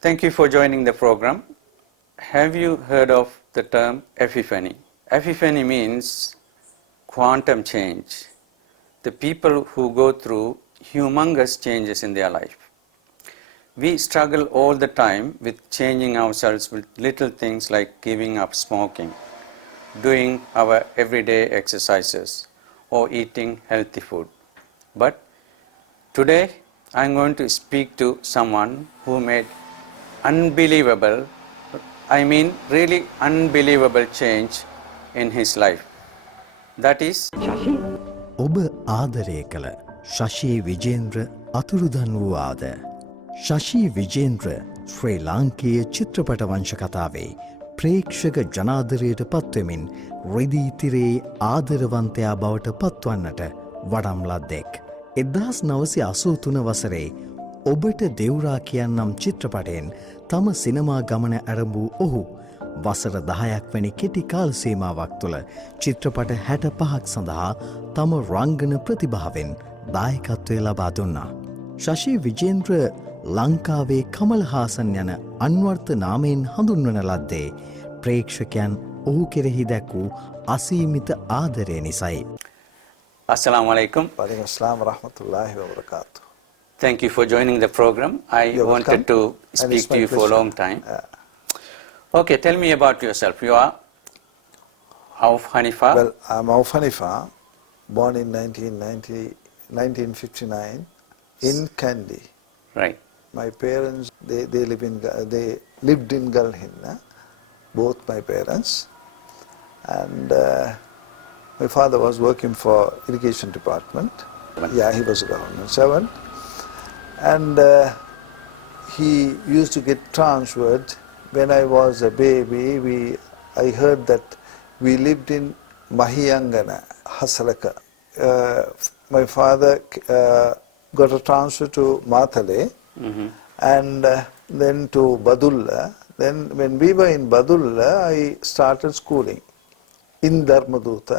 Thank you for joining the program. Have you heard of the term epiphany? Epiphany means quantum change. The people who go through humongous changes in their life. We struggle all the time with changing ourselves with little things like giving up smoking, doing our everyday exercises, or eating healthy food. But today I'm going to speak to someone who made really unbelievable change in his life. That is Shashi. ඔබ ආදරය කළ ශෂී විජේන්ද්‍ර අතුරුදන් වූවාද? ශෂී විජේන්ද්‍ර ශ්‍රී ලාංකීය චිත්‍රපට වංශ කතාවේ ප්‍රේක්ෂක ජනාදරයට පත්වෙමින් රිදී තිරේ ආදරවන්තයා බවට පත්වන්නට වඩම් ලද්දෙක්. 1983 වසරේ ඔබට දෙව්රා කියන්නම් චිත්‍රපටයෙන් තම සිනමා ගමන ආරම්භ වූ ඔහු වසර 10ක් වැනි කෙටි කාල සීමාවක් තුළ චිත්‍රපට 65ක් සඳහා තම රංගන ප්‍රතිභාවෙන් දායකත්වය ලබා දුන්නා. ශෂී විජේන්ද්‍ර ලංකාවේ කමල් හාසන් යන අන්වර්ථ නාමයෙන් හඳුන්වන ලද්දේ ප්‍රේක්ෂකයන් ඔහු කෙරෙහි දැක් වූ අසීමිත ආදරය නිසයි. Assalamu alaikum. Wa alaikum assalam wa rahmatullahi wa barakatuh. Thank you for joining the program. You're wanted welcome. to speak to you for a long time. Okay, tell me about yourself. You are Auff Haniffa. Well, I'm Auff Haniffa, born in 1959 in Kandy. Right. My parents, they lived in Galhinna, both my parents. And my father was working for irrigation department. Yeah, he was a government servant. And he used to get transferred. When I was a baby, I heard that we lived in Mahiyangana, Hasalaka. My father got a transfer to Matale and then to Badulla. Then when we were in Badulla, I started schooling in Dharmaduta.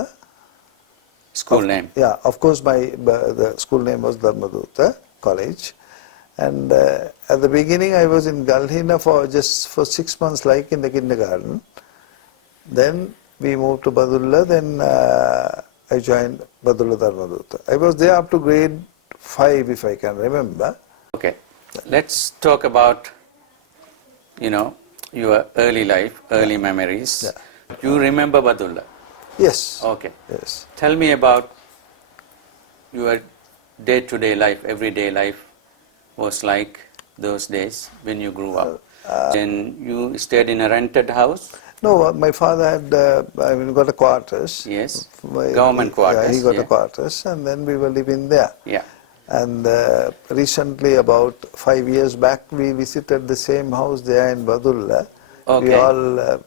School name? Yeah, of course the school name was Dharmaduta College. And at the beginning I was in Galhina for 6 months, like in the kindergarten. Then we moved to Badulla, then I joined Badulla Dharmaduta. I was there up to grade 5 if I can remember. Okay, let's talk about, your early life, early memories. Yeah. You remember Badulla? Yes. Okay. Yes. Tell me about your day-to-day life, everyday life was like those days when you grew up. Then you stayed in a rented house? No, my father had got a quarters. Yes, government quarters. Yeah, he got a quarters, and then we were living there. Yeah. And recently, about 5 years back, we visited the same house there in Badulla. Okay. We all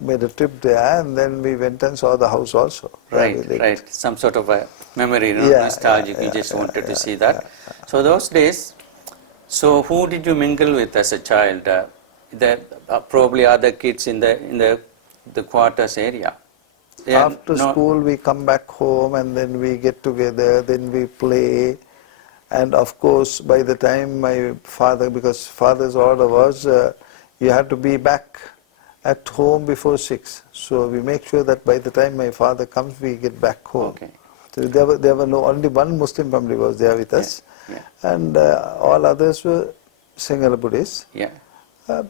made a trip there, and then we went and saw the house also. Right. Some sort of a memory, nostalgic. You just wanted to see that. So those days, so who did you mingle with as a child? Probably other kids in the quarters area. After school, we come back home, and then we get together. Then we play. And of course, by the time my father, because father's order was, you have to be back at home before 6. So we make sure that by the time my father comes, we get back home. Okay. So there were only one Muslim family was there with us. Yeah. And all others were Sinhala Buddhists. Yeah.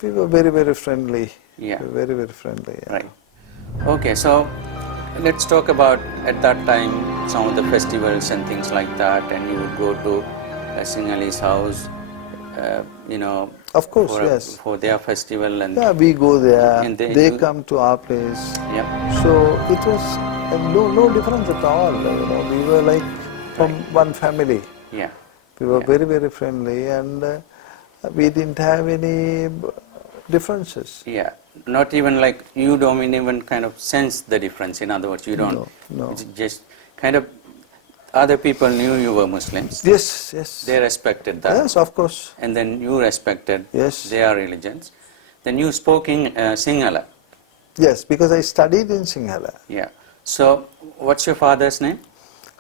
We were very, very friendly. Yeah. We were very, very friendly. Yeah. Right. Okay, so let's talk about at that time some of the festivals and things like that, and you would go to Singhali's house, Of course, yes. for their festival. And yeah, we go there. And they come to our place. Yeah. So it was no difference at all. We were like from one family. Yeah. We were very, very friendly, and we didn't have any differences. Yeah. Not even like you don't even kind of sense the difference. In other words, you don't. No. It's just kind of other people knew you were Muslims. Yes. They respected that. Yes, of course. And then you respected Yes. their religions. Then you spoke in Sinhala. Yes, because I studied in Sinhala. Yeah. So, what's your father's name?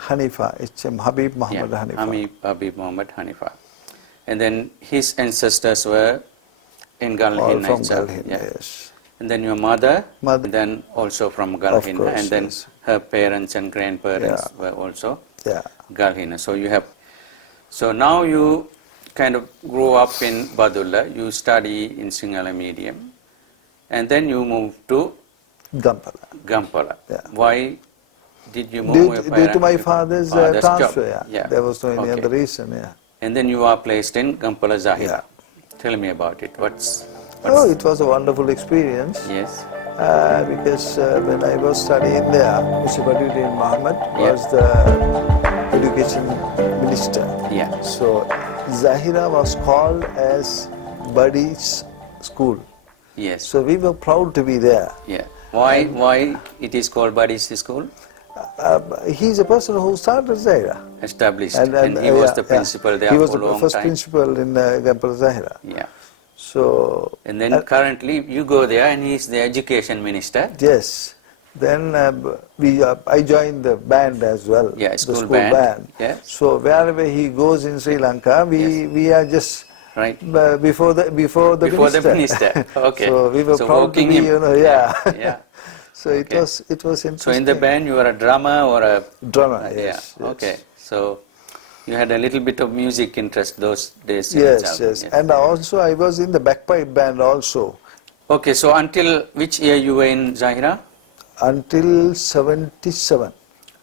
Haniffa, H.M. Habib Muhammad Haniffa. Habib Muhammad Haniffa. And then his ancestors were In all Galhinna from itself. Galhinna, Yeah. yes. And then your mother, Mother. then also from Galhinna, course, and then yes. her parents and grandparents Yeah. were also Yeah. Galhinna. So you have, so now you kind of grow up in Badulla, you study in Sinhala medium, and then you move to Gampala. Gampala. Yeah. Why did you move? Due to my father's transfer, job. yeah. There was no any other reason, yeah. And then you are placed in Gampala Zahira. Yeah. Tell me about it. Oh, it was a wonderful experience. Yes. Because when I was studying there, Mr. Badruddin Muhammad Yep. was the education minister. Yeah. So Zahira was called as Buddy's school. Yes. So we were proud to be there. Yeah. Why it is called Buddy's school? He's a person who started Zahira. Established. And he was the principal there He was for a the long first time. principal in Gampala Zahira. Yeah. So. And then currently you go there and he is the education minister. Yes. Then I joined the band as well. Yeah, the school band. Yeah. So wherever he goes in Sri Lanka, we are just right before the minister. Okay. So we were so proud to be, yeah. So okay. it was interesting. So in the band you were a drummer or a drummer? Yes. Yeah. Okay. So you had a little bit of music interest those days. Yes. And also I was in the bagpipe band also. Okay. So until which year you were in Zahira? Until 77.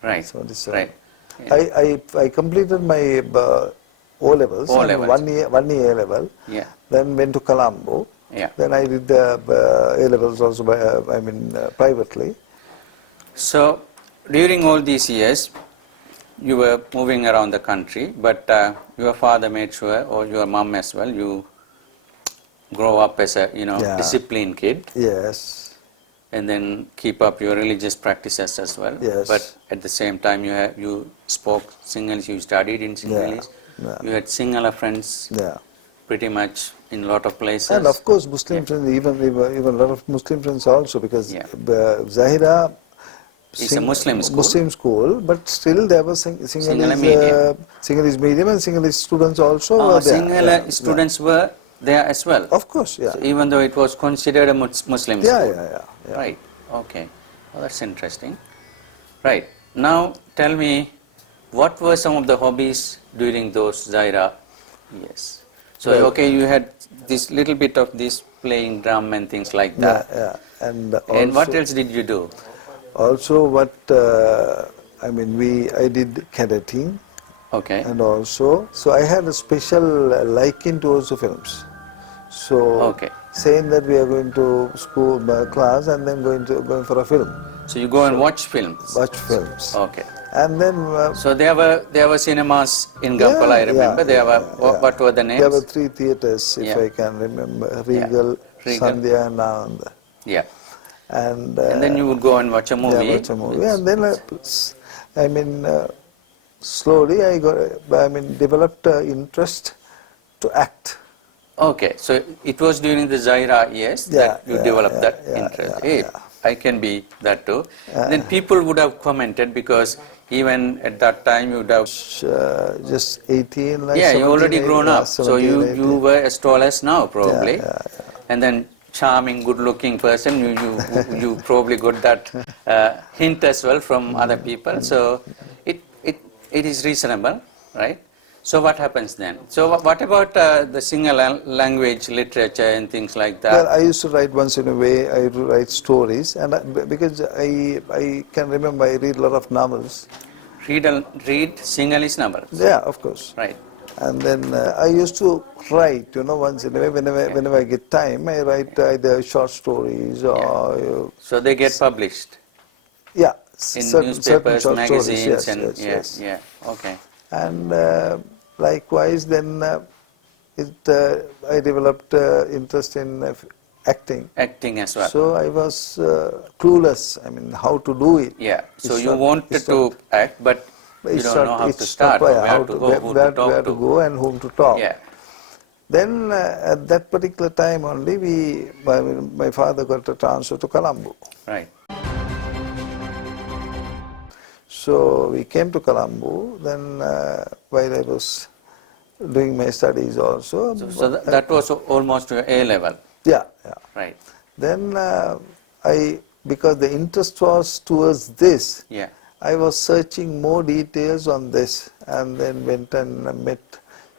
Right. 77. Right. Yeah. I completed my O levels. One year A level. Yeah. Then went to Colombo. Yeah. Then I did the A levels also privately. So during all these years, you were moving around the country, but your father made sure, or your mom as well, you grow up as a disciplined kid. Yes. And then keep up your religious practices as well. Yes. But at the same time, you spoke Sinhalese, you studied in Sinhalese. Yeah. You had Sinhala friends. Yeah. Pretty much in a lot of places. And of course Muslim friends, even a lot of Muslim friends also, because Zahira is a Muslim school. Muslim school, but still there was Sinhalese medium and Sinhalese students also were there. Sinhala students were there as well? Of course, yeah. So even though it was considered a Muslim school? Yeah. Right, okay. Well, that's interesting. Right, now tell me, what were some of the hobbies during those Zahira years? So, you had this little bit of this playing drum and things like that. Yeah. And what else did you do? Also I did cadetting. Okay. And also, so I had a special liking towards the films. So, saying that we are going to school class and then going for a film. So you go and watch films? Watch films. Okay. And then... so there were cinemas in Gampala, I remember. What were the names? There were 3 theatres, if I can remember. Regal, Sandhya and Ananda. Yeah. And then you would go and watch a movie? Yeah, watch a movie. And then, slowly I developed interest to act. Okay, so it was during the Zahira years that you developed that interest. I can be that too. Then people would have commented, because even at that time you would have... just 18, like you already grown up. 17, so you 18. were as tall as now, probably. Yeah. And then charming, good-looking person, you probably got that hint as well from other people. So it is reasonable, right? So what happens then? So what about the Sinhala language, literature and things like that? Well, I used to write once in a way. I used to write stories, and because I can remember I read a lot of novels. Read Sinhalese novels? Yeah, of course. Right. And then I used to write, once in a way. Whenever I get time, I write either short stories or... So they get published? Yeah. In newspapers, magazines, yes. Okay. And likewise, then I developed interest in acting. Acting as well. So I was clueless, how to do it. Yeah, so you wanted to act, but you don't know how to start, where to go and whom to talk. Yeah. Then at that particular time only, my father got a transfer to Colombo. Right. So we came to Colombo, then while I was doing my studies also. So that was almost your A level? Yeah, yeah. Right. Then because the interest was towards this, Yeah. I was searching more details on this, and then went and met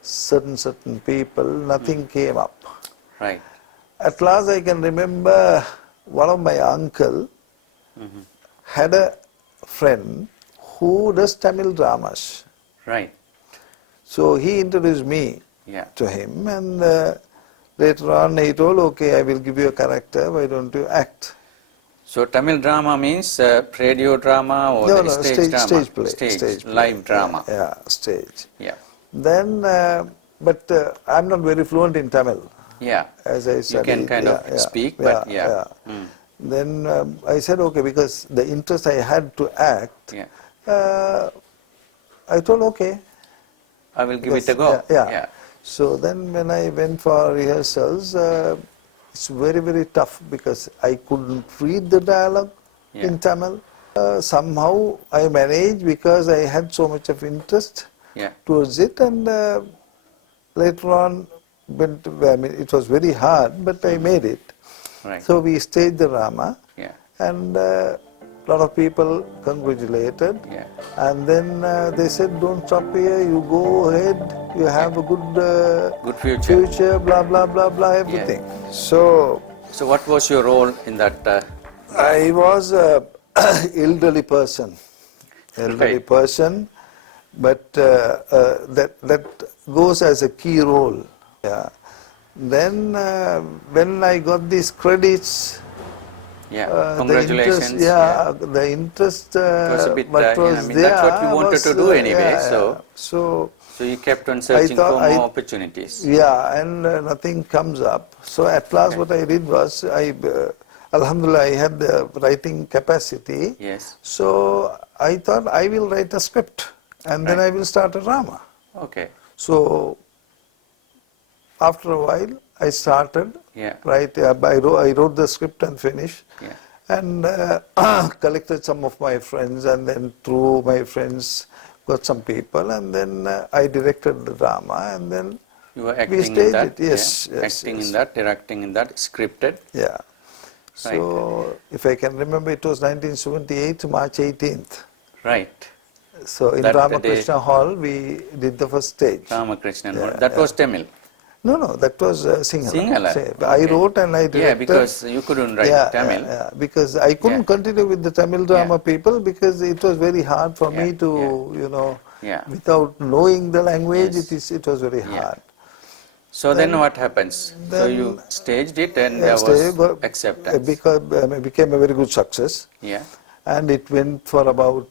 certain people. Nothing came up. Right. At last, I can remember one of my uncle had a friend who does Tamil dramas. Right. So he introduced me Yeah. to him, and later on he told, okay, I will give you a character, why don't you act? So Tamil drama means radio drama or the stage drama? Stage play. Stage live drama. Yeah, stage. Yeah. Then, but I'm not very fluent in Tamil. Yeah. As I You studied. can kind of speak, but yeah. Mm. Then I said, okay, because the interest I had to act, Yeah. I told, okay. I will give it a go. Yeah. So then when I went for rehearsals, it's very, very tough because I couldn't read the dialogue in Tamil. Somehow I managed because I had so much of interest towards it, and later on, it was very hard, but I made it. Right. So we staged the drama, and Yeah. a lot of people congratulated, Yeah. and then they said, don't stop here, you go ahead, you have a Good future. future, blah, blah, blah, blah, everything. So So what was your role in that? I was an elderly person, Right. but that goes as a key role. Yeah. Then when I got these credits, Yeah. Congratulations. the interest was a bit, what was I mean, there that's what you wanted was, to do anyway, yeah. So you kept on searching for more opportunities. Yeah, and nothing comes up. So at last what I did was, Alhamdulillah, I had the writing capacity. Yes. So I thought I will write a script, and then I will start a drama. Okay. So after a while, I started. Yeah. Right, I wrote the script and finished, Yeah. and collected some of my friends, and then through my friends got some people, and then I directed the drama, and then You were we acting staged in that. it. Yes, Yeah. yes, Acting yes. in that, directing in that, scripted. Yeah. So if I can remember, it was 1978, March 18th. Right. So in That the Ramakrishna Hall, we did the first stage. Ramakrishnan. Yeah, That was Tamil. No, that was Sinhala. Sinhala. I Okay. wrote and I directed. Yeah, because you couldn't write Tamil. Yeah, because I couldn't continue with the Tamil drama people because it was very hard for me to, without knowing the language, it was very hard. So then what happens? So you staged it and there was acceptance. It became a very good success. Yeah. And it went for about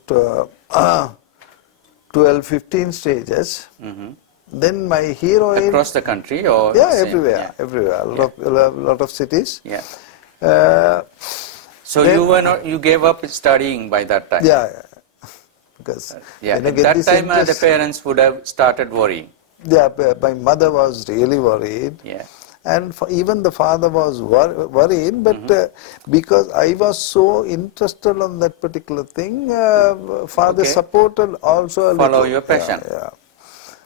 12, 15 stages. Then my heroine... Across the country or? Yeah, same? everywhere. A lot of cities. Yeah. So then, you gave up studying by that time? Yeah. Because at that time the parents would have started worrying. Yeah, my mother was really worried. Yeah. And even the father was worried, but because I was so interested on that particular thing, father supported also a Follow little. your passion. Yeah.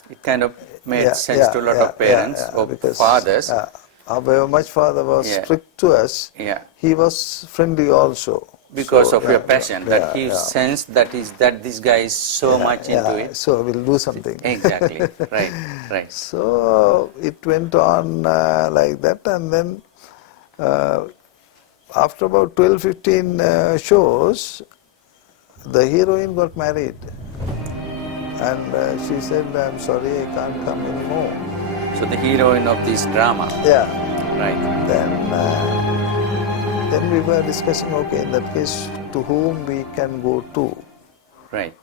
It kind of made sense to a lot of parents or fathers. However much father was strict to us, he was friendly also. because of your passion, that he sensed that this guy is so much into it. So we'll do something. Exactly, right. So it went on like that, and then after about 12-15 shows, the heroine got married, and she said, "I'm sorry, I can't come anymore." So the heroine of this drama. Yeah. Right. Then we were discussing, okay, in that case, to whom we can go to. Right.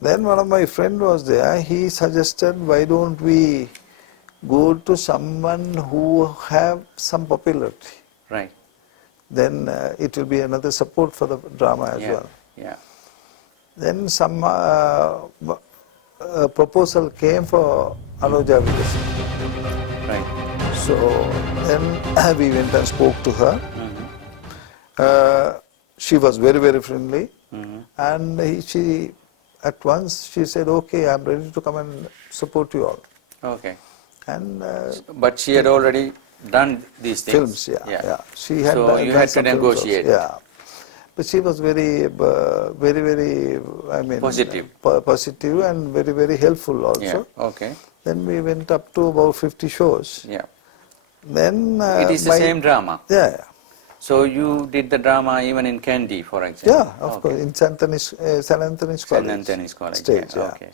Then one of my friend was there. He suggested, why don't we go to someone who have some popularity. Right. Then it will be another support for the drama as well. Yeah. Then some proposal came for Anuja Vikasam. Right. So then we went and spoke to her. She was very, very friendly. And she, at once, she said, okay, I'm ready to come and support you all. Okay. And but she had already done these things. Films, yeah. She had so done, you done had to some films also, negotiate. yeah. But she was very, I mean, Positive. Positive and very helpful also. Yeah, okay. Then we went up to about 50 shows. Yeah. Then It is the same drama. Yeah. So you did the drama even in Kandy, for example? Yeah, of course, in St. Anthony's College. St. Anthony's College. Stage, yeah. Okay.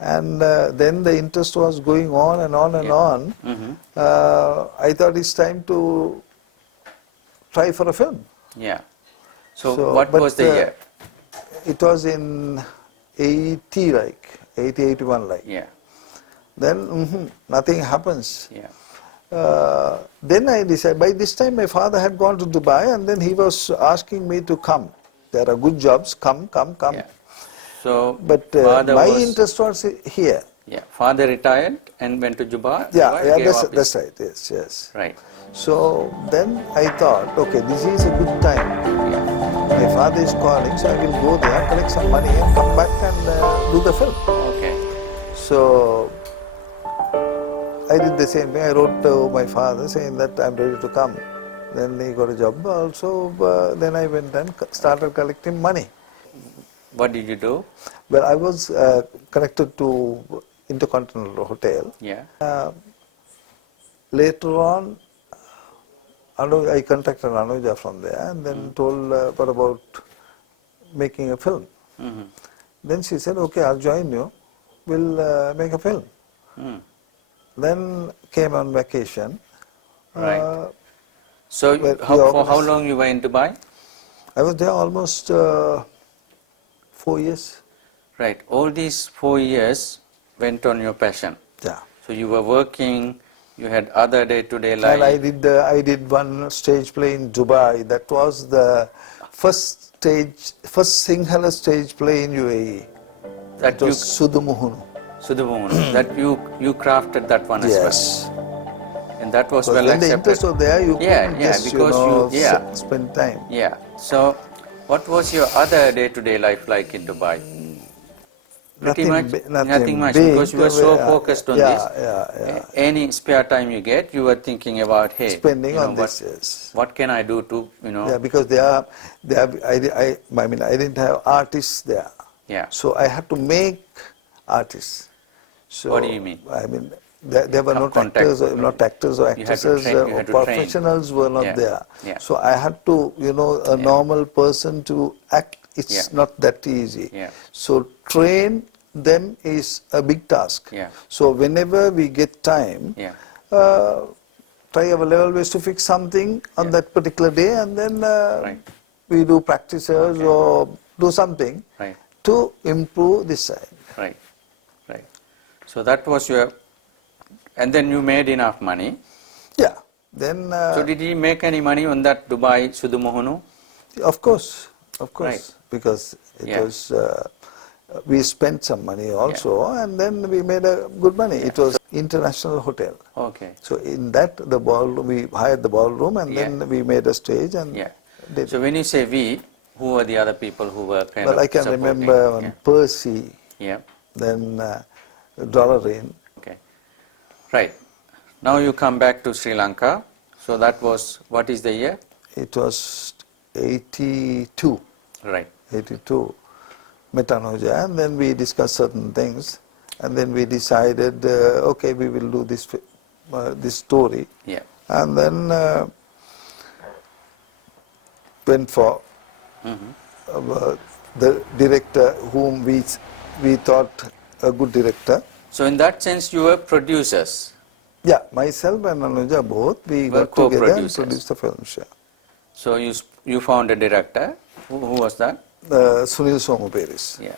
And then the interest was going on and on and on. I thought it's time to try for a film. Yeah. So what was the year? It was in 80, 81 like. Yeah. Then nothing happens. Yeah. Then I decided, by this time my father had gone to Dubai and then he was asking me to come. There are good jobs, come. Yeah. So But my interest was here. Yeah. Father retired and went to Dubai. That's right, yes. Right. So then I thought, okay, this is a good time. My father is calling, so I will go there, collect some money and come back and do the film. Okay. So I did the same thing. I wrote to my father saying that I'm ready to come. Then he got a job also. Then I went and started collecting money. What did you do? Well, I was connected to Intercontinental Hotel. Yeah. Later on, I contacted Anuja from there and then told her about making a film. Then she said, okay, I'll join you. We'll make a film. Then came on vacation. Right. So for how long you were in Dubai? I was there almost 4 years. Right. All these 4 years went on your passion. Yeah. So you were working, you had other day-to-day life. And I did one stage play in Dubai. That was the first Sinhala stage play in UAE. That was Sudumuhunu. That you crafted that one as well. Yes. And that was well when accepted. the interest was there, you couldn't just spend time. Yeah. So what was your other day-to-day life like in Dubai? Pretty nothing much big, because you were so focused on this. Any spare time you get, you were thinking about, hey, spending on this. Yes. What can I do to, Yeah, because I didn't have artists there. Yeah. So I had to make artists. So what do you mean? I mean, there were not actors or actresses or professionals were not there. Yeah. So I had to, a normal person to act. It's not that easy. Yeah. So train them is a big task. Yeah. So whenever we get time, try our level best to fix something on that particular day, and then we do practices or do something to improve this side. Right. So that was your, and then you made enough money. Yeah. Then. So did he make any money on that Dubai Sudumuhunu? Of course. Right. Because it was, we spent some money also, and then we made a good money. It was international hotel. Okay. So in that, the ballroom, we hired the ballroom, and then we made a stage and did. So when you say we, who were the other people who were kind of I can supporting? remember Percy, Yeah. then Doreen. Okay. Right. Now you come back to Sri Lanka. So that was, what is the year? It was 82. Right. 82. Met Anuja, and then we discussed certain things, and then we decided, okay, we will do this story. Yeah. And then went for the director whom we thought a good director. So in that sense, you were producers. Yeah, myself and Anuja both, we worked together and produced the film. So you found a director. Who was that? Sunil Somuperis. Yeah.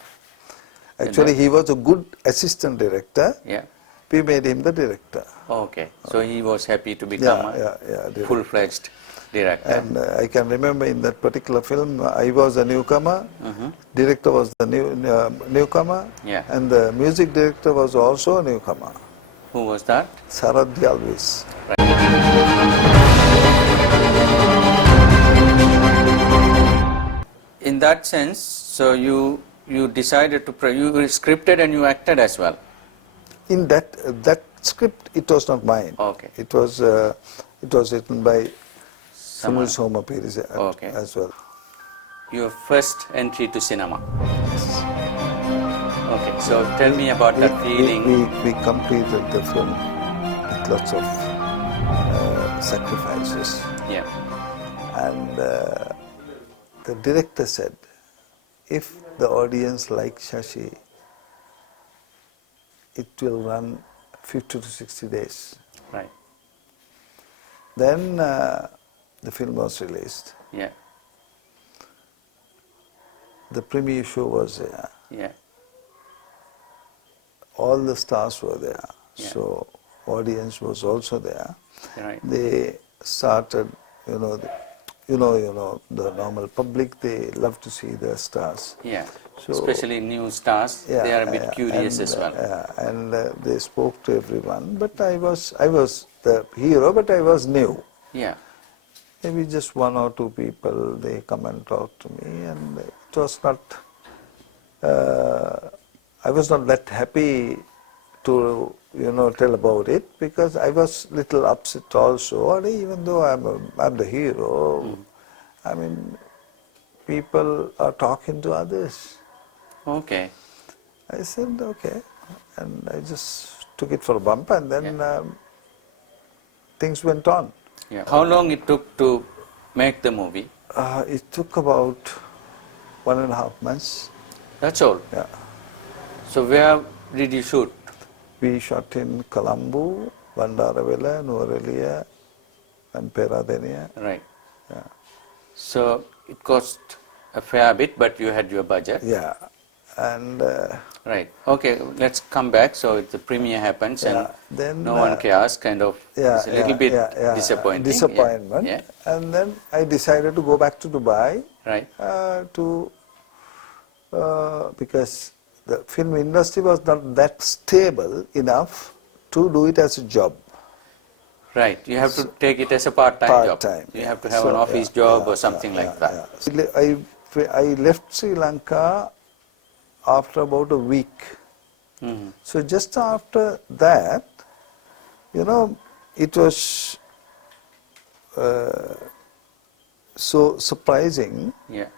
Actually, he was a good assistant director. Yeah. We made him the director. Okay. So he was happy to become a full-fledged director. And I can remember in that particular film, I was a newcomer, director was the newcomer, and the music director was also a newcomer. Who was that? Saradhi Alvis. In that sense, so you decided to, you scripted and you acted as well. In that script, it was not mine. Okay. It was It was written by Someone. Sunil Somapiri Okay. as well. Your first entry to cinema. Okay, so tell me about that feeling. We completed the film with lots of sacrifices. Yeah, And the director said, if the audience likes Shashi, it will run 50 to 60 days. right. Then the film was released. Yeah, The premiere show was there. yeah, All the stars were there. Yeah. So audience was also there. right. They started, the normal public, they love to see the stars. Yeah, So- especially new stars, they are a bit curious as well. And they spoke to everyone, but I was the hero, but I was new. Yeah, Maybe just one or two people, they come and talk to me, and it was not, I was not that happy to, tell about it, because I was little upset also, and even though I'm the hero, I mean, people are talking to others. okay. I said, okay, and I just took it for a bump, and then things went on. Yeah. How long it took to make the movie? It took about 1.5 months. That's all. Yeah. So where did you shoot? We shot in Colombo, Bandaravela, Nuwara and Peradeniya. Right. Yeah. So it cost a fair bit, but you had your budget. Yeah. And Right. Okay, let's come back. So the premiere happens and then no one cares, kind of. It's a little bit disappointing. Disappointment. Yeah. And then I decided to go back to Dubai Right. because the film industry was not that stable enough to do it as a job. Right. You have to take it as a part-time job. Part-time, You yeah. have to have So, an office yeah, job yeah, or something yeah, like that. yeah. I left Sri Lanka after about a week. Mhm. So just after that, it was so surprising. Yeah.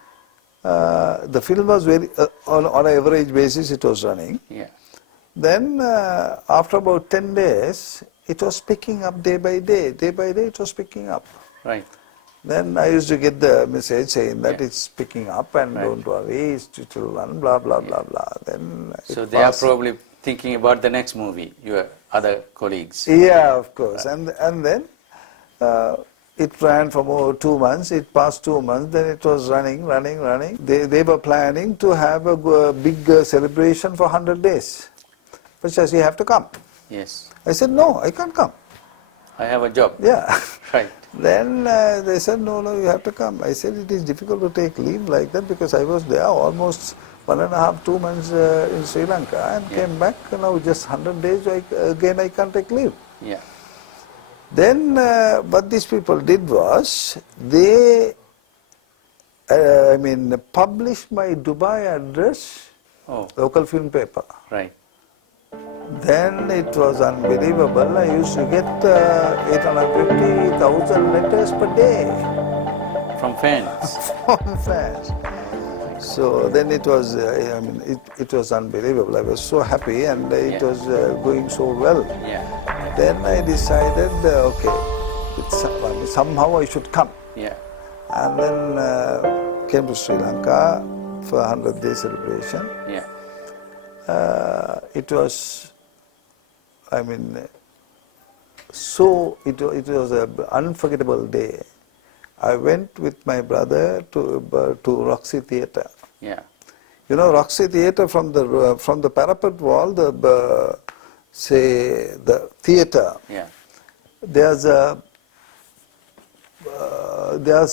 The film was very, on an average basis it was running. Yeah. Then after about 10 days, it was picking up day by day. Day by day it was picking up. Right. Then I used to get the message saying that Yeah. it's picking up and Right. don't worry, it will run, blah, blah, blah, blah. Then So it they are passed. probably thinking about the next movie, your other colleagues. Yeah, of course. And then it ran for more 2 months, it passed 2 months, then it was running. They were planning to have a big celebration for 100 days. But Shashi, you have to come. Yes. I said, no, I can't come. I have a job. Yeah. Right. Then they said, no, you have to come. I said, it is difficult to take leave like that because I was there almost 1.5, 2 months in Sri Lanka and came back. Now just 100 days, again I can't take leave. Yeah. Then what these people did was, they published my Dubai address, Oh, local film paper. right. Then it was unbelievable. I used to get 850,000 letters per day From fans. from fans. So then it was, it was unbelievable. I was so happy and it Yeah. was going so well. Yeah. Then I decided, somehow I should come. Yeah. And then came to Sri Lanka for a 100-day celebration. Yeah. It was, it was an unforgettable day. I went with my brother to Roxy Theatre. Yeah. Roxy Theatre from the parapet wall, the theatre. Yeah. There's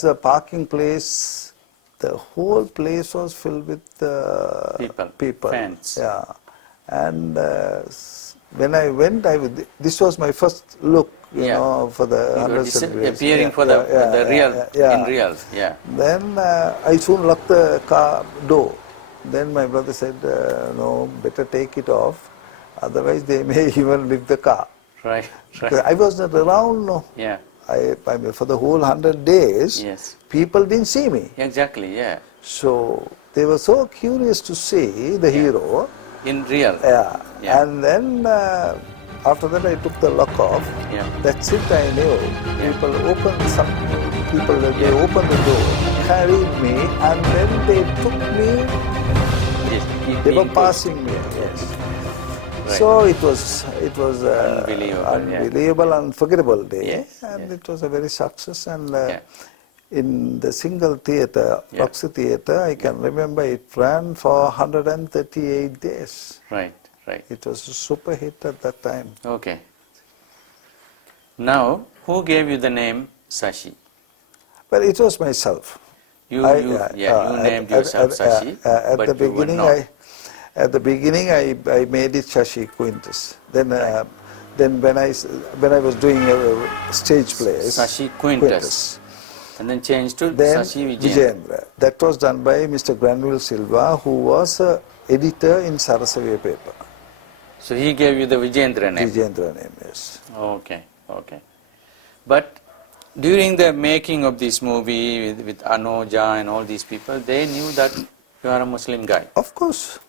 a parking place. The whole place was filled with people. Fans. Yeah. And when I went, this was my first look, for the You were 100 celebration. appearing for the real, in real. Yeah. Then I soon locked the car door. Then my brother said, no, better take it off, otherwise they may even leave the car. Right. Because I was not around, no. Yeah. I mean, for the whole 100 days, Yes. people didn't see me. Exactly, yeah. So they were so curious to see the hero. In real. Yeah. Yeah. And then after that I took the lock off. Yeah. That's it, I knew. Yeah. People, they Yeah. opened the door, carried me, and then they took me. Yes. They were Being good. passing me. Yes. Right. So it was Unbelievable, unforgettable day, Yes, and yes. it was a very success. And Yeah. in the single theatre, Yeah. Roxy Theatre, I can remember it ran for 138 days. Right, right. It was a super hit at that time. Okay. Now, who gave you the name Shashi? But it was myself. You at- named at- yourself at- Shashi, at but the you were beginning, not. At the beginning, I made it Shashi Quintus. Then when I was doing stage plays, Shashi Quintus. And then changed to then Shashi Wijendra. Wijendra. That was done by Mr. Granville Silva, who was editor in Sarasavia paper. So he gave you the Wijendra name. Wijendra name, yes. Okay, okay. But during the making of this movie with Anoja and all these people, they knew that you are a Muslim guy. Of course.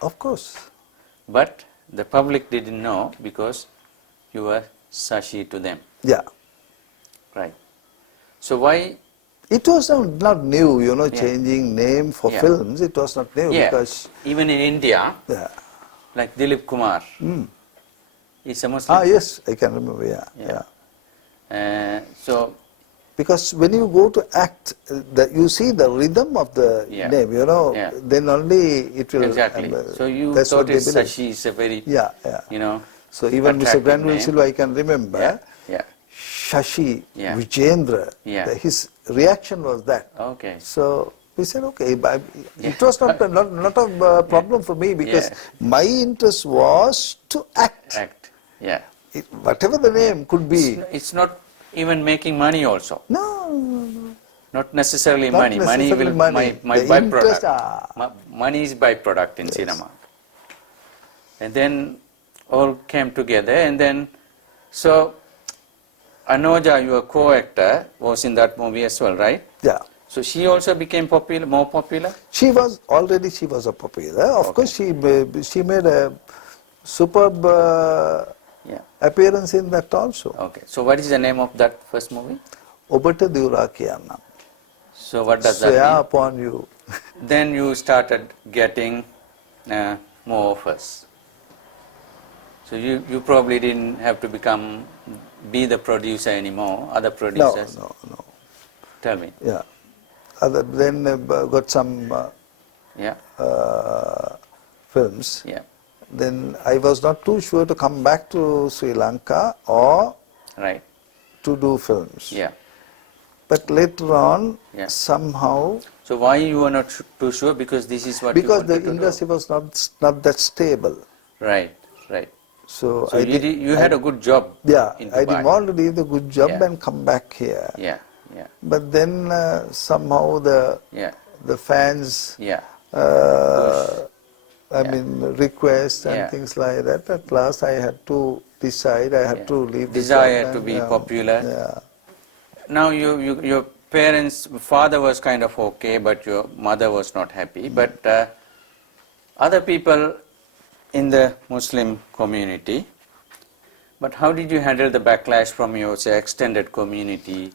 Of course. But the public didn't know because you were Shashi to them. Yeah. Right. So why? It was not new, Yeah. changing name for Yeah. films. It was not new Yeah. because Even in India, yeah. like Dilip Kumar, is a Muslim. Yes, I can remember. Yeah. So Because when you go to act, you see the rhythm of the Yeah. name. Yeah. Then only it will. exactly. So you that's thought what they it's believe. Shashi is a very, Yeah. So even Mr. attractive Granville name. Silva, I can remember. Yeah. Yeah. Shashi Yeah. Wijendra. Yeah. His reaction was that. Okay. So we said, okay, but it was not a problem for me because Yeah. my interest was to act. Act. Yeah. Whatever the name could be. It's not even making money also. No. Not necessarily Not money. Money necessarily will money. my The byproduct. interest, Money is byproduct in cinema. And then all came together, and then so Anoja, your co-actor, was in that movie as well, right? Yeah. So she also became more popular. She was a popular. Of course, she made a superb Yeah. appearance in that also. Okay. So what is the name of that first movie? Obata Diura Kiyanam. So what does Swear that mean? upon you. Then you started getting more offers. So you probably didn't have to be the producer anymore. Other producers. No. Tell me. Yeah. Then got some Yeah. films. Yeah. Then I was not too sure to come back to Sri Lanka or Right. to do films. Yeah. But later on, Yeah. somehow, So why you were not too sure? Because this is what because you the wanted to industry do. was not that stable. Right. Right. So, So you had a good job. Yeah, in I Dubai. didn't want to leave the good job Yeah. and come back here. Yeah. Yeah. But then somehow Yeah. the fans, Yeah. requests and Yeah. things like that. At last, I had to decide. I had Yeah. to leave the Desire job to and, be popular. Yeah. Now your parents, father was kind of okay, but your mother was not happy. But other people in the Muslim community. But how did you handle the backlash from your extended community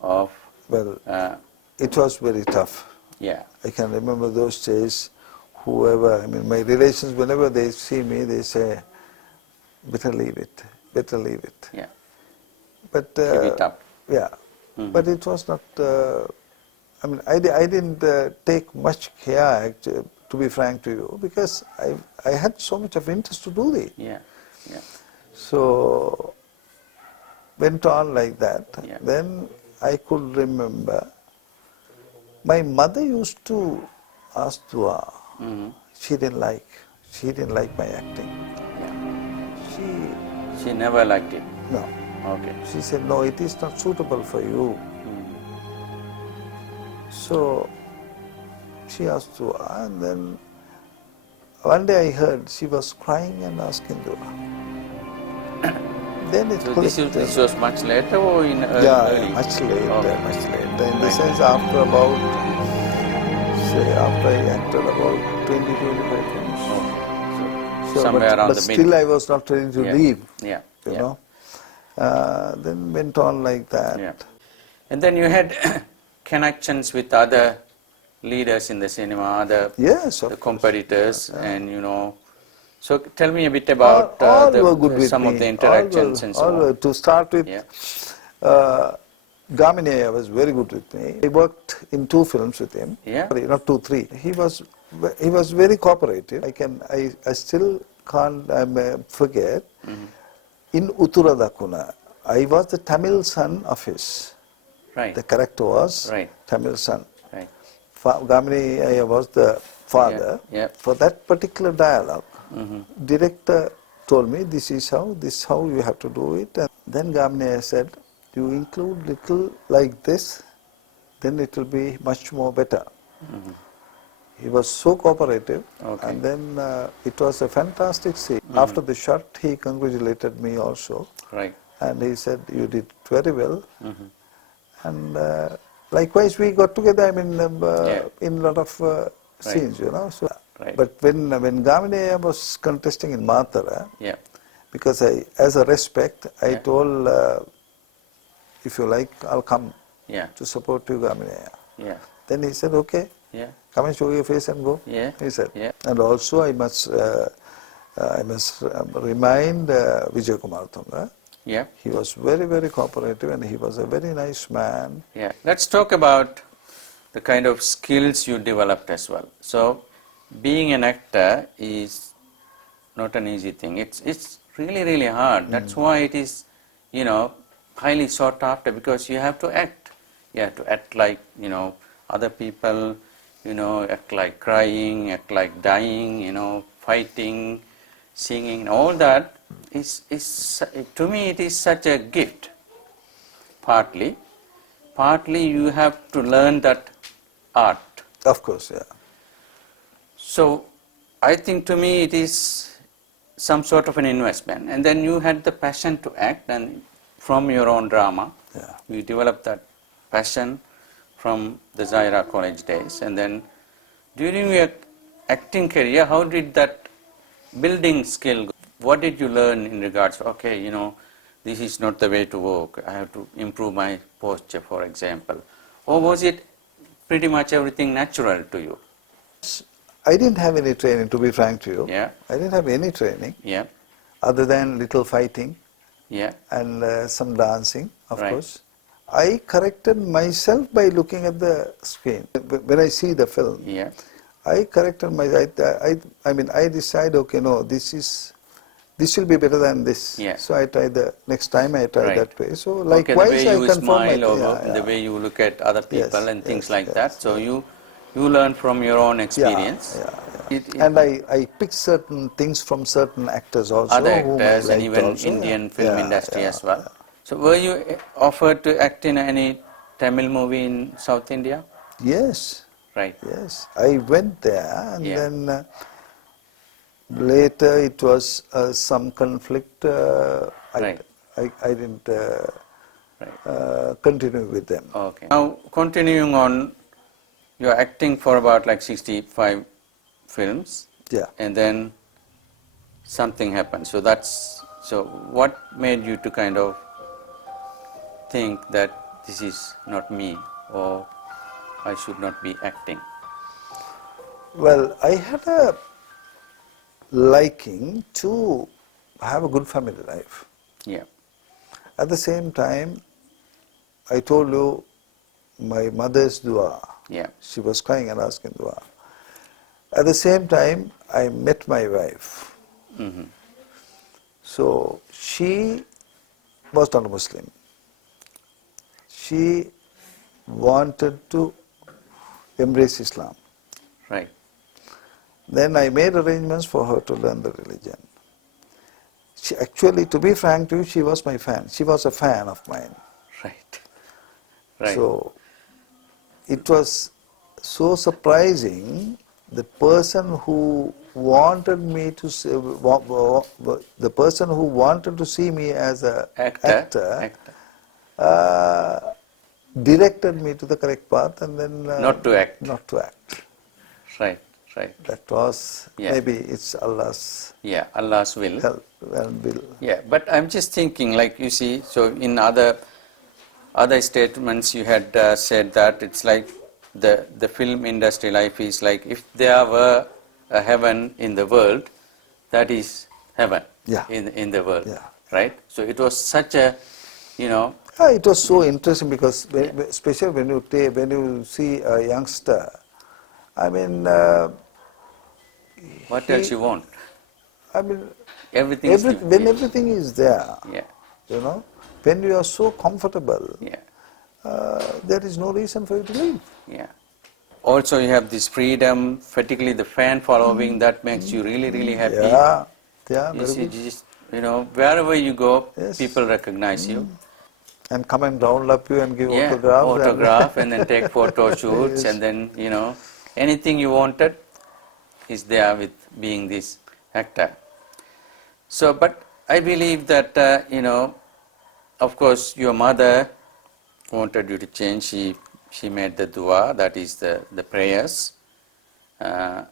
of? Well, Uh, it was very tough. yeah. I can remember those days. Whoever, my relations, whenever they see me, they say, "Better leave it. Better leave it." Yeah. But Keep it up. yeah, but it was not. I didn't take much care, to be frank to you, because I had so much of interest to do it. Yeah. Yeah. So went on like that. Yeah. Then I could remember my mother used to ask Dua. Mhm. She didn't like my acting. Yeah. She never liked it. No. Okay. She said, "No, it is not suitable for you." So she asked Dua, and then one day I heard she was crying and asking Dua. then it So clicked. this was much later or in early? Yeah, much later, Okay. much later. In the sense, after about, say, after I acted about 20, 25 films. Okay. So, Somewhere around but the still mid. I was not ready to Yeah. leave, Yeah. you Yeah. know. Then went on like that. Yeah. And then you had connections with other leaders in the cinema, other Yes, of the course. competitors, Yeah, yeah. and so tell me a bit about All were good with some me. of the interactions and so all were. on. To start with, Yeah. Gamineya was very good with me. I worked in 2 films with him. Yeah. Sorry, not 2, 3. He was very cooperative. I still can't forget. In Uttara Dakuna, I was the Tamil son of his. Right. The character was Right. Tamil son. Right. Gamineya was the father. Yeah, yeah. For that particular dialogue, director told me, this is how you have to do it. And then Gamineya said, you include little like this, then it will be much more better. He was so cooperative, Okay. and then it was a fantastic scene. After the shot, he congratulated me also, Right. and he said, you did very well. And likewise, we got together, in a lot of scenes, you know. So, Right. But when Gamineya was contesting in Matara, Yeah. because as a respect, I Yeah. told, if you like, I'll come Yeah. to support you, Gamineya. Yeah. Then he said, okay, Yeah. come and show your face and go. Yeah. He said. Yeah. And also I must remind Vijay Kumar Tunga. Yeah. He was very, very cooperative, and he was a very nice man. Yeah. Let's talk about the kind of skills you developed as well. So, being an actor is not an easy thing. It's really, really hard. That's why it is, highly sought after, because you have to act. You have to act like, other people, act like crying, act like dying, fighting, singing, all that is to me it is such a gift. Partly you have to learn that art. Of course, yeah. So I think to me it is some sort of an investment, and then you had the passion to act, and from your own drama, Yeah. you developed that passion from the Zaira College days, and then during your acting career, how did that building skill go? What did you learn in regards, this is not the way to work, I have to improve my posture, for example, or was it pretty much everything natural to you? I didn't have any training, to be frank to you. Yeah. I didn't have any training Yeah, other than little fighting yeah, and some dancing, of Right. course. I corrected myself by looking at the screen. When I see the film, yeah. I corrected I decide, okay, no, this will be better than this. Yeah. So I try next time I try Right. that way. So Okay, the likewise way I you confirm smile my, or the way you look at other people Yes, and things yes, like yes, that. So yes. you learn from your own experience. Yeah. It- And I pick certain things from certain actors also. other whom I actors and liked even also, Indian film Yeah, industry yeah, as well. yeah. So were you offered to act in any Tamil movie in South India? Yes, Right. yes. I went there, and Yeah. then later it was some conflict. Right. I didn't Right. continue with them. Okay. Now continuing on, you're acting for about like 65 films. Yeah. And then something happened. So what made you to kind of think that this is not me, or I should not be acting? Well, I had a liking to have a good family life. Yeah. At the same time, I told you my mother's dua. Yeah. She was crying and asking dua. At the same time, I met my wife. Mm-hmm. So she was not a Muslim. She wanted to embrace Islam. Right. Then I made arrangements for her to learn the religion. She actually, to be frank to you, she was my fan. She was a fan of mine. Right. Right. So it was so surprising, the person who wanted me to see, the person who wanted to see me as a actor. Directed me to the correct path, and then not to act. Not to act. Right, right. That was maybe it's Allah's Allah's will. help and will. Yeah, but I'm just thinking, like you see, so in other statements you had said that it's like the film industry life is like if there were a heaven in the world, that is heaven in the world, right? So it was such a, it was so interesting because especially when you see a youngster, I mean, what else you want? I mean, everything is there, when you are so comfortable, there is no reason for you to leave. Yeah. Also, you have this freedom, particularly the fan following, that makes you really, really happy. You see, just, wherever you go, people recognize you. And come and round up you and give autograph and then take photo shoots and then, anything you wanted is there with being this actor. So, but I believe that, of course, your mother wanted you to change. She made the dua, that is the prayers. And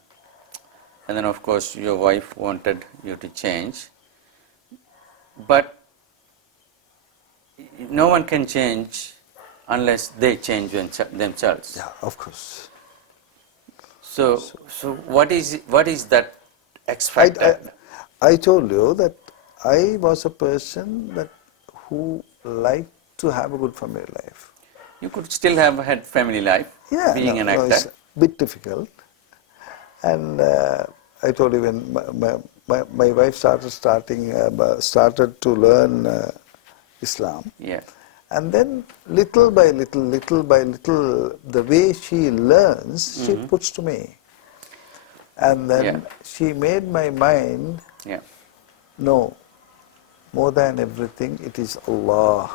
then, of course, your wife wanted you to change. But no one can change unless they change themselves. Yeah, of course. So what is that X factor? I told you that I was a person who liked to have a good family life. You could still have had family life, being an actor. It's a bit difficult. And I told you when my wife started to learn Islam. Yeah. And then little by little, the way she learns, she puts to me. And then she made my mind, no, more than everything, it is Allah,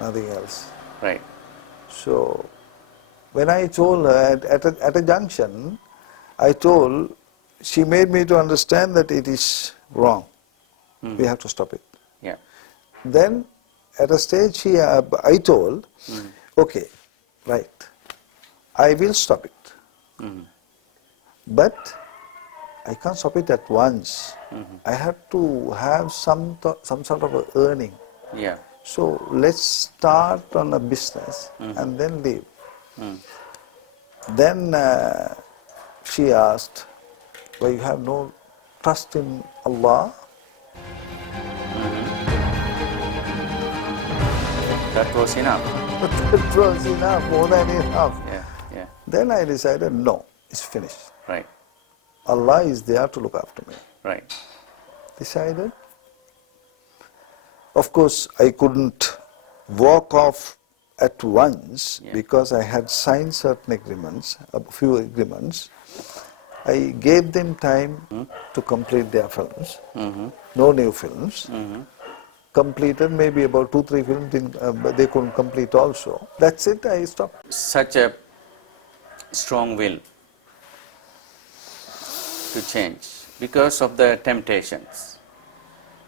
nothing else. Right. So, when I told her at a junction, she made me to understand that it is wrong. We have to stop it. Yeah. Then, at a stage, I told, okay, right, I will stop it. But I can't stop it at once. I have to have some sort of a earning. Yeah. So let's start on a business and then leave. Then she asked, well, you have no trust in Allah? That was enough. That was enough, more than enough. Yeah. Then I decided, no, it's finished. Right. Allah is there to look after me. Right. Decided. Of course, I couldn't walk off at once because I had signed certain agreements, a few agreements. I gave them time to complete their films. No new films. Completed maybe about 2-3 films, but they couldn't complete also. That's it, I stopped. Such a strong will to change because of the temptations.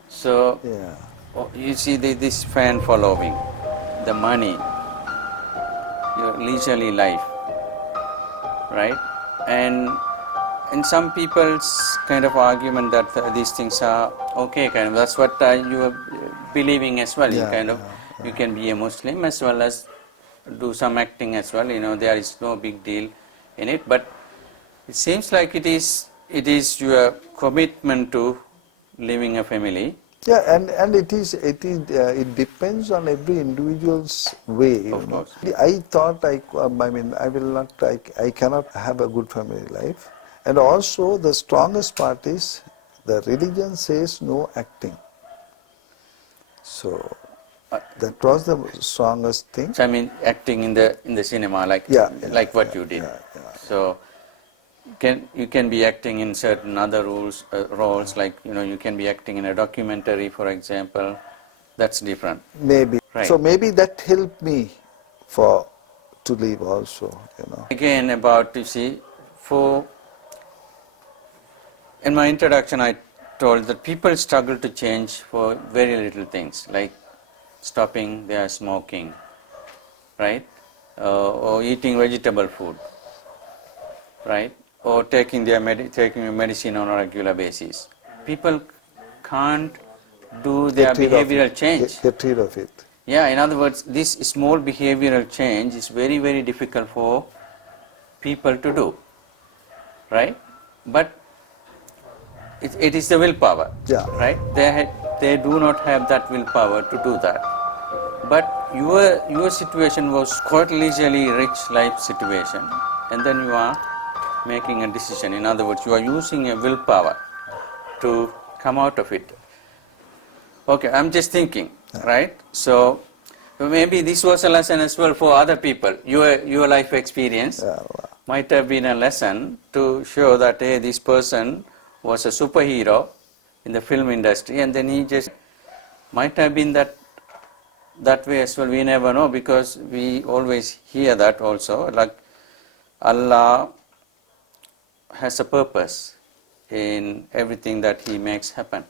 So, you see this fan following, the money, your leisurely life, right? And some people's kind of argument that these things are okay, kind of, that's what you are believing as well. You can be a Muslim as well as do some acting as well. There is no big deal in it, but it seems like it is your commitment to living a family. Yeah, and it depends on every individual's way. Of course. I thought I cannot have a good family life. And also the strongest part is the religion says no acting. So that was the strongest thing. So, I mean, acting in the cinema, like what you did. So you can be acting in certain other roles, like you can be acting in a documentary, for example. That's different. Maybe. Right. So maybe that helped me to leave also. Again, about for in my introduction I told that people struggle to change for very little things, like stopping their smoking, right? Or eating vegetable food, right? Or taking taking medicine on a regular basis. People can't do their Get rid of behavioral it. change. Get rid of it. Yeah, in other words, this small behavioral change is very, very difficult for people to do, right? But it is the willpower, Yeah. right? They do not have that willpower to do that. But your situation was quite leisurely rich life situation, and then you are making a decision. In other words, you are using a willpower to come out of it. Okay, I'm just thinking, right? So maybe this was a lesson as well for other people. Your life experience might have been a lesson to show that, hey, this person was a superhero in the film industry, and then he just might have been that way as well. We never know, because we always hear that also, like Allah has a purpose in everything that He makes happen.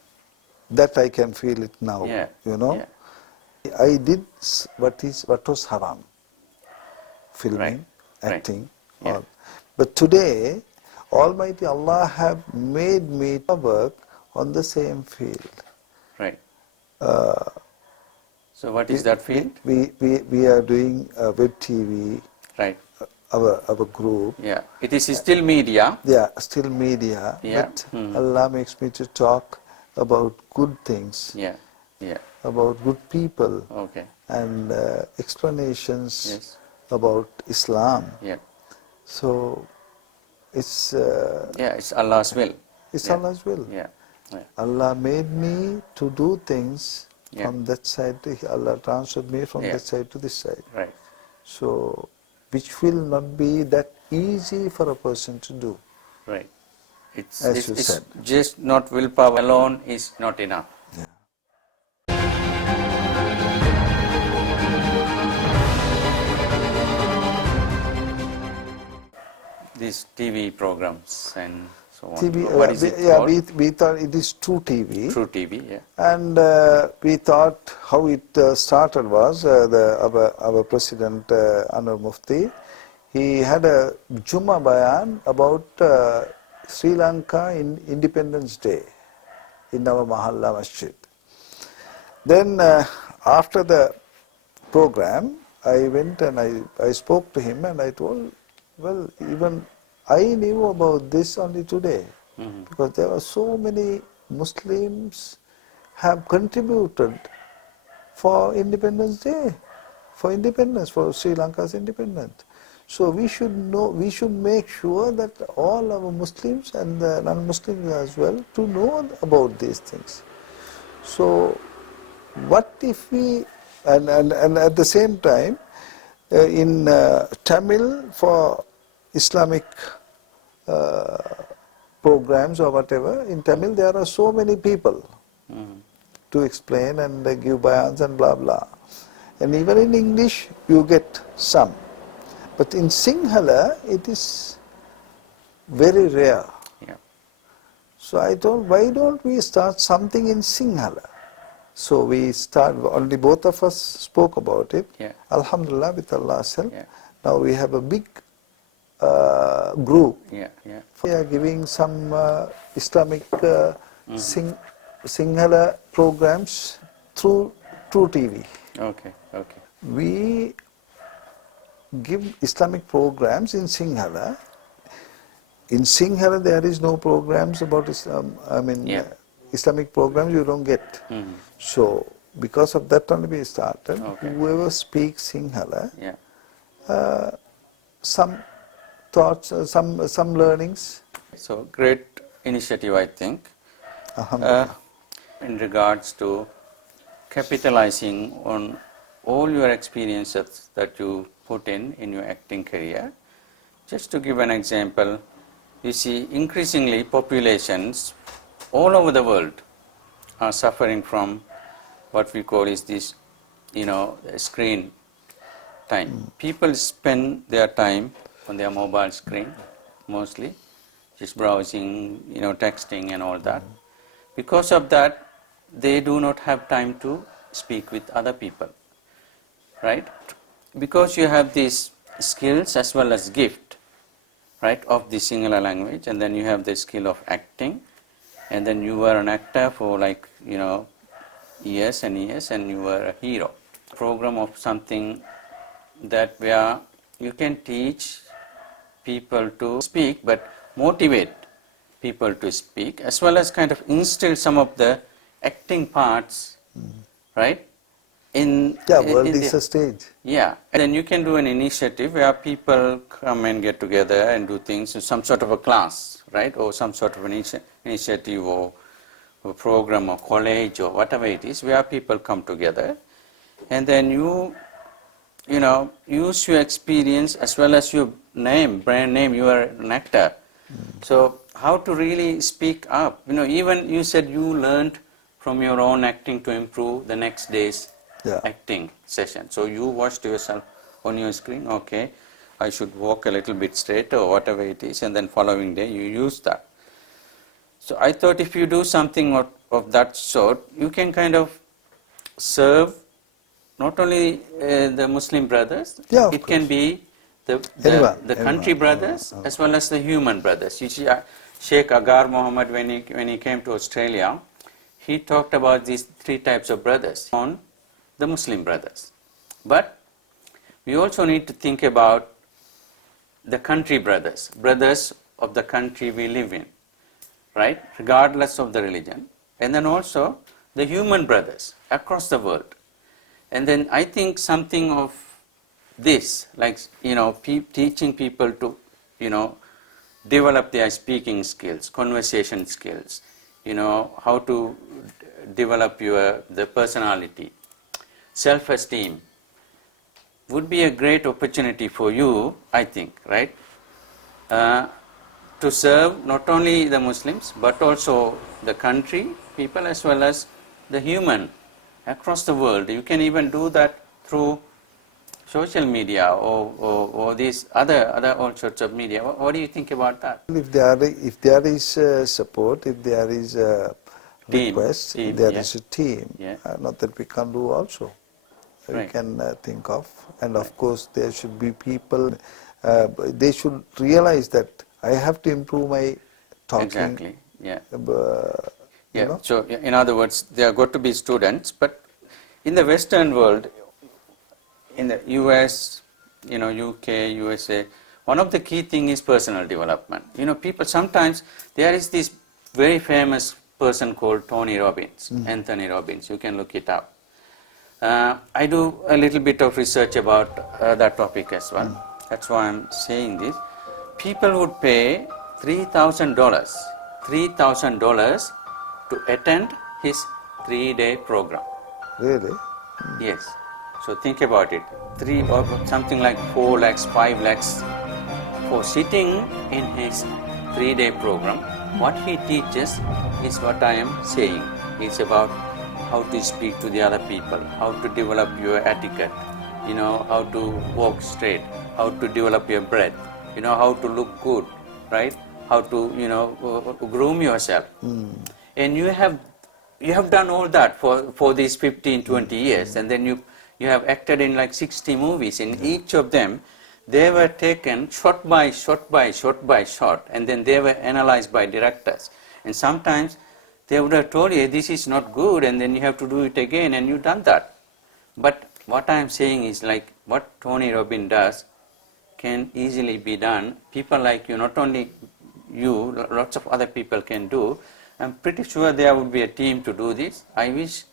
That I can feel it now. Yeah. You know, Yeah. I did what was haram, filming, Right. Right. acting, Yeah. all. But today, Almighty Allah have made me to work on the same field. Right. Uh, So what is that field? we are doing web TV, Right. our group. Yeah. It is still media. Yeah, still media, Yeah. but Allah makes me to talk about good things, Yeah. Yeah. about good people, Okay. and explanations Yes. about Islam. Yeah. So it's Yeah. It's Allah's will. it's Yeah. Allah's will. Yeah. Yeah. Allah made me to do things Yeah. from that side. Allah transferred me from Yeah. that side to this side. Right. So, which will not be that easy for a person to do. Right. It's As you said. just not willpower alone is not enough. Yeah. These TV programs and so on. TV, What is it called? we thought it is True TV. True TV. Yeah. And we thought how it started was our president Anwar Mufti, he had a Juma bayan about Sri Lanka in Independence Day in our Mahalla Masjid. Then after the program, I went and I spoke to him and I told, well, even I knew about this only today, because there were so many Muslims have contributed for Independence Day, for independence, for Sri Lanka's independence. So we should know, we should make sure that all our Muslims and the non-Muslims as well to know about these things. So what if we, and at the same time, in Tamil for Islamic programs or whatever, in Tamil there are so many people to explain and give bayans and blah blah. And even in English you get some. But in Sinhala it is very rare. Yeah. So I thought, why don't we start something in Sinhala? So we only both of us spoke about it. Yeah. Alhamdulillah, with Allah's help. Yeah. Now we have a big group. Yeah. Yeah. We are giving some Islamic Sinhala programs through True TV. Okay. Okay. We give Islamic programs in Sinhala. In Sinhala there is no programs about Islam. I mean, Yeah. Islamic programs you don't get. So because of that only we started. Okay. Whoever speaks Sinhala, Yeah. some thoughts, some learnings. So great initiative, I think. Alhamdulillah. In regards to capitalizing on all your experiences that you put in your acting career. Just to give an example, you see increasingly populations all over the world are suffering from what we call is this, screen time. People spend their time on their mobile screen mostly. just browsing, texting and all that. Because of that, they do not have time to speak with other people, right? Because you have these skills as well as gift, right, of the Sinhala language, and then you have the skill of acting, and then you were an actor for years and years, and you were a hero. Program of something that where you can teach people to speak, but motivate people to speak, as well as kind of instill some of the acting parts, right? World is a stage. Yeah, and then you can do an initiative where people come and get together and do things, so some sort of a class, right, or some sort of an initiative or program or college or whatever it is, where people come together, and then you use your experience as well as your brand name. You are an actor, so how to really speak up. Even you said you learned from your own acting to improve the next day's acting session. So you watched yourself on your screen, okay, I should walk a little bit straighter or whatever it is, and then following day you use that. So I thought if you do something of that sort, you can kind of serve not only the Muslim brothers, it can be the country brothers as well as the human brothers. You see, Sheikh Agar Muhammad, when he came to Australia, he talked about these three types of brothers on the Muslim brothers. But we also need to think about the country brothers of the country we live in, right, regardless of the religion, and then also the human brothers across the world. And then I think something of this, like, teaching people to, develop their speaking skills, conversation skills, how to develop the personality, self-esteem, would be a great opportunity for you, I think, right, to serve not only the Muslims, but also the country people as well as the human across the world. You can even do that through social media or these other all sorts of media. What do you think about that? If there is support, if there is a request, if there is a team, not that we can do also. We can think of, and of course there should be people, they should realize that I have to improve my talking. Exactly, So in other words, there are got to be students, but in the Western world, in the US, UK, USA, one of the key thing is personal development. People sometimes, there is this very famous person called Tony Robbins, Anthony Robbins, you can look it up. I do a little bit of research about that topic as well. That's why I'm saying this. People would pay $3,000 to attend his 3-day program. Really? Yes. So think about it. Something like 4 lakhs, 5 lakhs for sitting in his 3-day program. What he teaches is what I am saying. It's about how to speak to the other people, how to develop your etiquette, how to walk straight, how to develop your breath, how to look good, right? How to, groom yourself. And you have done all that for these 15, 20 years, and then you have acted in like 60 movies. In each of them, they were taken shot by shot by shot by shot, and then they were analyzed by directors. And sometimes they would have told you, this is not good, and then you have to do it again, and you've done that. But what I am saying is, like, what Tony Robbins does can easily be done. People like you, not only you, lots of other people can do. I'm pretty sure there would be a team to do this. I wish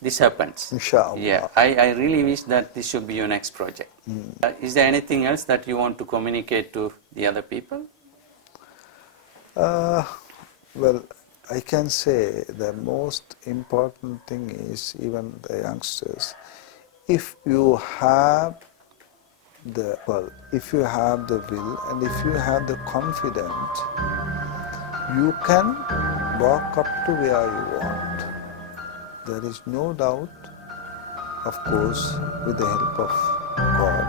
this happens. Inshallah. Yeah, I really wish that this should be your next project. Is there anything else that you want to communicate to the other people? Well, I can say the most important thing is, even the youngsters, if you have the will and if you have the confidence, you can walk up to where you want. There is no doubt, of course, with the help of God.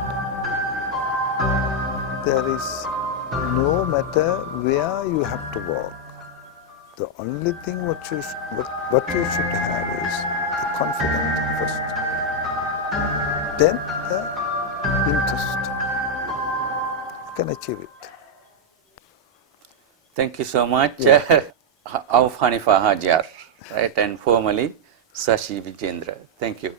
There is no matter where you have to walk, the only thing what you should have is the confidence first. Then the interest. You can achieve it. Thank you so much, Yeah. Auff Haniffa Hajar, right, and formally Shashi Wijendra. Thank you.